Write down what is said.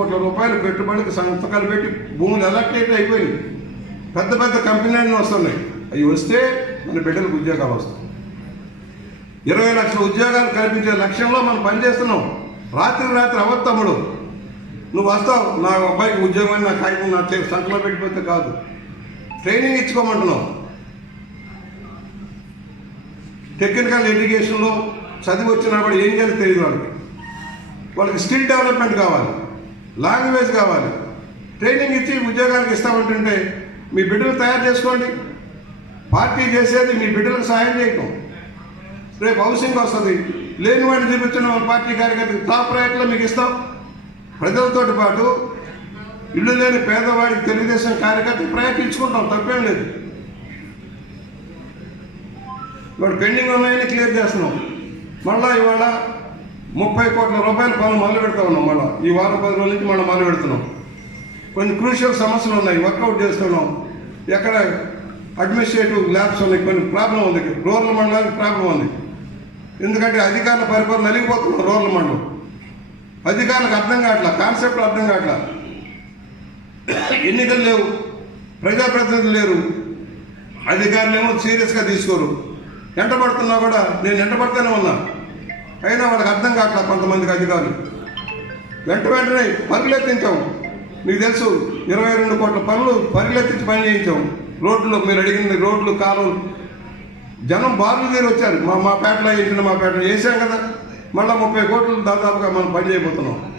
కోట్ల రూపాయలు పెట్టుబడికి సంతకాలు పెట్టి భూములు ఎలక్టేట్ అయిపోయింది పెద్ద పెద్ద కంపెనీలన్నీ వస్తున్నాయి. అవి వస్తే మన బిడ్డలకు ఉద్యోగాలు వస్తాయి. ఇరవై లక్షల ఉద్యోగాలు కల్పించే లక్ష్యంలో మనం పనిచేస్తున్నాం. రాత్రి రాత్రి అవ్వదు తమ్ముడు నువ్వు వస్తావు నా అబ్బాయికి ఉద్యోగం అని నా కాగితం నా చేతి సంతలో పెట్టిపోతే కాదు. ట్రైనింగ్ ఇచ్చుకోమంటున్నావు. టెక్నికల్ ఎడ్యుకేషన్లో చదివి వచ్చినా కూడా ఏం చేయాలో తెలియదు వాళ్ళకి. వాళ్ళకి స్కిల్ డెవలప్మెంట్ కావాలి. లాంగ్వేజ్ కావాలి. ట్రైనింగ్ ఇచ్చి ఉద్యోగాలకు ఇస్తామంటుంటే మీ బిడ్డలు తయారు చేసుకోండి. పార్టీ చేసేది మీ బిడ్డలకు సహాయం చేయటం. రేపు హౌసింగ్ వస్తుంది. లేని వాడిని చూపించిన పార్టీ కార్యకర్తకి టాప్ రేట్లో మీకు ఇస్తాం. ప్రజలతో పాటు ఇల్లు లేని పేదవాడికి తెలుగుదేశం కార్యకర్త ప్రయత్నించుకుంటాం. తప్పేం లేదు. ఇవాడు పెండింగ్ ఉన్నాయని క్లియర్ చేస్తున్నాం. మళ్ళీ ఇవాళ ముప్పై కోట్ల రూపాయల పనులు మొదలు పెడతా ఉన్నాం మళ్ళీ. ఈ వారం పది రోజుల నుంచి మనం మొదలు పెడుతున్నాం. కొన్ని క్రూషియల్ సమస్యలు ఉన్నాయి వర్కౌట్ చేస్తున్నాం. ఎక్కడ అడ్మినిస్ట్రేటివ్ ల్యాబ్స్ ఉన్నాయి కొన్ని ప్రాబ్లం ఉంది. రూరల్ మండలానికి ప్రాబ్లం ఉంది. ఎందుకంటే అధికారుల పరిపాలన నలిగిపోతున్నాం రూరల్ మండలం. అధికారులకు అర్థం కావట్లా కాన్సెప్ట్ అర్థం కావట్లా? ఎన్నికలు లేవు ప్రజాప్రతినిధులు లేరు. అధికారులు ఏమో సీరియస్గా తీసుకోరు. ఎంటబడుతున్నా కూడా నేను ఎంటబడుతూనే ఉన్నా. అయినా వాళ్ళకి అర్థం కావట్లేదు కొంతమందికి అధికారులు వెంట వెంటనే పరుగులెత్తించాం మీకు తెలుసు ఇరవై రెండు కోట్ల పనులు పరుగులెత్తించి పని చేయించాం. రోడ్లు మీరు అడిగింది రోడ్లు కాలువలు జనం బారులు తీరు వచ్చారు. మా మా పేటలో వేసిన మా పేటలో వేసాం కదా. మళ్ళీ ముప్పై కోట్లు దాదాపుగా మనం పని చేయబోతున్నాం.